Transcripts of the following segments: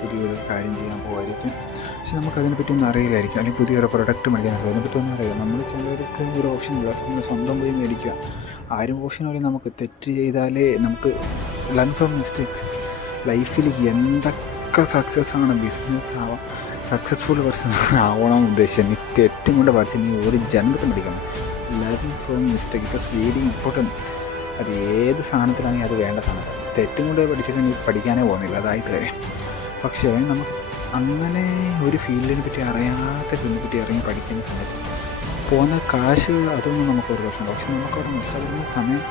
പുതിയൊരു കാര്യം ചെയ്യാൻ പോകുമായിരിക്കും. പക്ഷെ നമുക്കതിനെപ്പറ്റി ഒന്നും അറിയില്ലായിരിക്കും, അല്ലെങ്കിൽ പുതിയൊരു പ്രൊഡക്റ്റ് മേടിക്കാൻ അതിനെപ്പറ്റി ഒന്നും അറിയില്ല. നമ്മൾ ചിലർക്ക് ഒരു ഓപ്ഷൻ ഇല്ല, നമ്മൾ സ്വന്തം പോയി മേടിക്കുക. ആരും ഓപ്ഷൻ വഴി നമുക്ക് തെറ്റ് ചെയ്താലേ നമുക്ക് ലേൺ ഫ്രം മിസ്റ്റേക്ക്. ലൈഫിൽ എന്തൊക്കെ സക്സസ് ആണ്, ബിസിനസ് ആവാം, സക്സസ്ഫുൾ പേഴ്സൺ ആവണമെന്ന് ഉദ്ദേശിച്ചാൽ നീ തെറ്റും കൊണ്ട് പഠിച്ച് നീ ഒരു ജന്മത്തിൽ പഠിക്കണം. Learn from mistake it's very important. അത് ഏത് സാധനത്തിലാണെങ്കിൽ അത് വേണ്ട സാധനം. തെറ്റും കൊണ്ട് പഠിച്ചിട്ട് നീ പഠിക്കാനേ പോകുന്നില്ല, അതായത് കാര്യം. പക്ഷേ നമുക്ക് അങ്ങനെ ഒരു ഫീൽഡിനെ പറ്റി അറിയാത്ത ഫീൽഡിനെ പറ്റി ഇറങ്ങി പഠിക്കുന്ന സമയത്ത് പോകുന്ന കാശ് അതൊന്നും നമുക്കൊരു പ്രശ്നമില്ല. പക്ഷെ നമുക്കവിടെ നഷ്ടപ്പെടുന്ന സമയം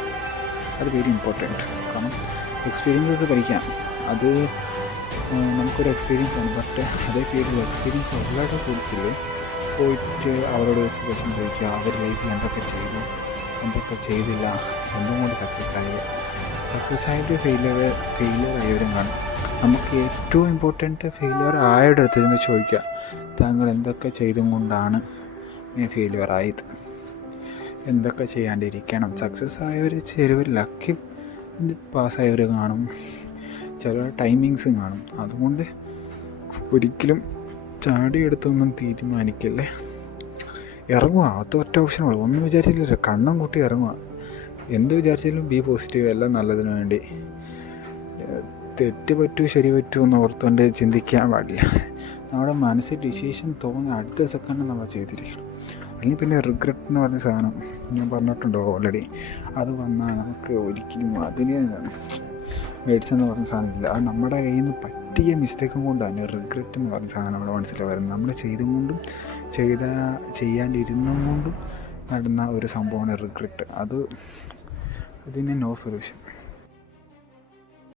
അത് വെരി ഇമ്പോർട്ടൻറ്റ്. കാരണം എക്സ്പീരിയൻസസ് പഠിക്കാം, അത് നമുക്കൊരു എക്സ്പീരിയൻസ് ആണ്. ബട്ട് അതേ ഫീൽഡിൽ എക്സ്പീരിയൻസ് ഉള്ളവരുടെ കൂട്ടത്തിൽ പോയിട്ട് അവരോട് എക്സ്പ്രഷൻ ചോദിക്കുക, അവർ ലൈഫിൽ എന്തൊക്കെ ചെയ്തു, എന്തൊക്കെ ചെയ്തില്ല, എന്തുകൊണ്ട് സക്സസ് ആയിട്ട് ഫെയിലിയർ ആയവരും കാണും. നമുക്ക് ഏറ്റവും ഇമ്പോർട്ടൻറ്റ് ഫെയിലിയർ ആയവരുടെ അടുത്ത് നിന്ന് ചോദിക്കുക, താങ്കൾ എന്തൊക്കെ ചെയ്തും കൊണ്ടാണ് ഫെയിലിയർ ആയത്, എന്തൊക്കെ ചെയ്യാണ്ടിരിക്കണം. സക്സസ് ആയവർ ചിലവർ ലക്കി പാസ്സായവർ കാണും, ചില ടൈമിങ്സും കാണും. അതുകൊണ്ട് ഒരിക്കലും ചാടിയെടുത്തൊന്നും തീരുമാനിക്കല്ലേ, ഇറങ്ങുക. അത് ഒറ്റ ഓപ്ഷനുള്ളൂ. ഒന്നും വിചാരിച്ചില്ല, കണ്ണും കൂട്ടി ഇറങ്ങുക. എന്ത് വിചാരിച്ചാലും ബി പോസിറ്റീവ്, എല്ലാം നല്ലതിനു വേണ്ടി. തെറ്റ് പറ്റൂ ശരി പറ്റൂ എന്ന് ഓർത്തുകൊണ്ട് ചിന്തിക്കാൻ പാടില്ല. നമ്മുടെ മനസ്സിൽ ഡിസിഷൻ തോന്നി അടുത്ത സെക്കൻഡ് നമ്മൾ ചെയ്തിരിക്കണം. അല്ലെങ്കിൽ പിന്നെ റിഗ്രറ്റ് എന്ന് പറഞ്ഞ സാധനം ഞാൻ പറഞ്ഞിട്ടുണ്ടോ ഓൾറെഡി, അത് വന്നാൽ നമുക്ക് ഒരിക്കലും അതിന് മേഡിസൺ എന്ന് പറഞ്ഞ സാധനമില്ല. അത് നമ്മുടെ കയ്യിൽ നിന്ന് പറ്റിയ മിസ്റ്റേക്കും കൊണ്ടാണ് റിഗ്രറ്റ് എന്ന് പറഞ്ഞ സാധനം നമ്മുടെ മനസ്സിൽ വരുന്നത്. നമ്മൾ ചെയ്തും കൊണ്ടും ചെയ്യാണ്ടിരുന്നും കൊണ്ടും നടന്ന ഒരു സംഭവമാണ് റിഗ്രറ്റ്. അതിന് നോ സൊല്യൂഷൻ.